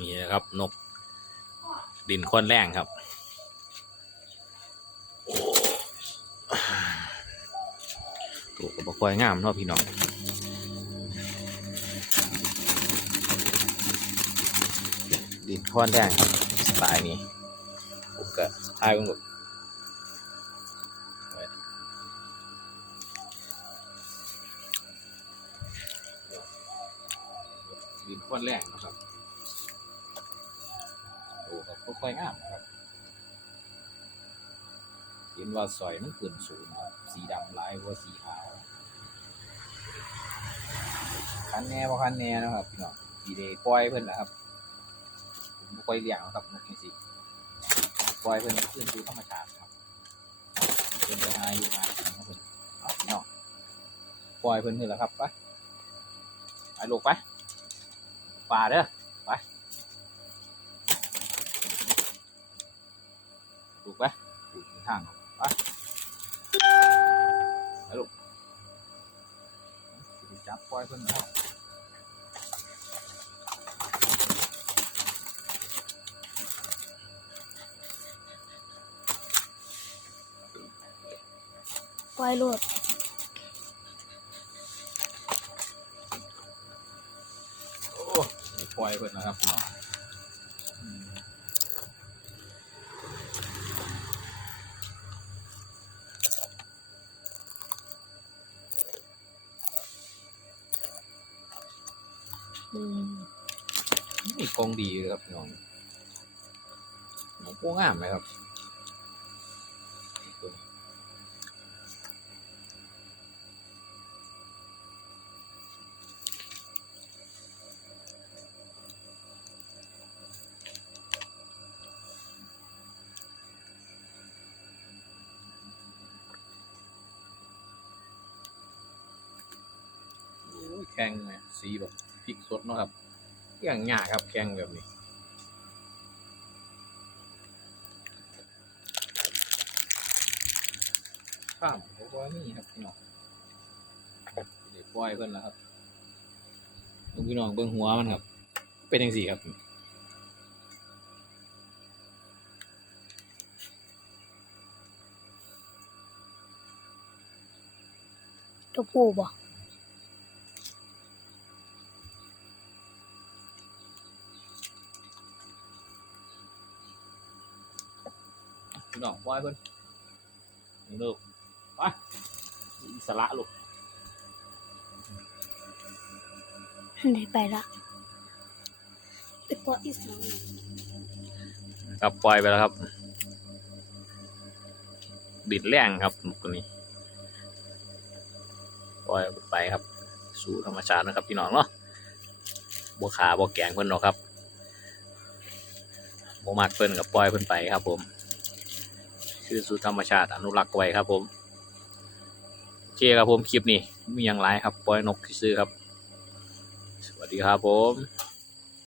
นี่นะครับนก ดินค้นแรงครับโอ้ตัวก็บ่ค่อยงามเนาะพี่น้องดินค้อนแรงสไตล์นี้ผมก็ทายเบิ่งลูกไว้ดินค้อนแรงนะครับ บค่อยงามครับเห็นว่าซอยมันขึ้นสูงครับสีดำลายกว่าสีขาวคันแน่บ่คันแน่นะครับพี่น้องสีเดปล่อยเพิ่นนะครับผมบ่ค่อยเลี้ยงครับนกจังซี่ปล่อยเพิ่นขึ้นสู่ธรรมชาติครับเพิ่นไปหาอยู่หากินของเพิ่นเอาพี่น้องปล่อยเพิ่นนี่แหละครับไปไปลูกไปป่าเด้อ ถูกปะถูกทางไปไปลูกสิจับปล่อยเพิ่นนะปล่อยโลดโอ้ปล่อยเพิ่นนะครับพี่น้อง นี่กองดีเลยครับน้องหนองปูงามไหมครับโอ้ยแข็งไหมสีแบบ พริกสดเนาะครับอย่างหยาครับแข็งแบบนี้ข้ามเพราะว่านี่ครับพี่น้องเดี๋ยวปล่อยเพิ่นแล้วครับลูกพี่น้องเบิ่งหัวมันครับ เป็นยังสี่ครับตัวผู้บ่ น้องปล่อยเพิ่นนี่ลูกไปอิสระลูกได้ไปละไปปล่อยอีสานครับปล่อยไปแล้วครับ ดิดแรงครับนกตัวนี้ปล่อยไปครับ สู่ธรรมชาตินะครับพี่น้องเนาะบัวขาบัวแกงเพิ่นเนาะครับบัวมากเพิ่นกับปล่อยเพิ่นไปครับผม คือสู่ธรรมชาติอนุรักษ์ไว้ครับ ผมโอเคครับผมคลิปนี้มีอย่างไรครับปล่อยนกซื้อครับ สวัสดีครับผม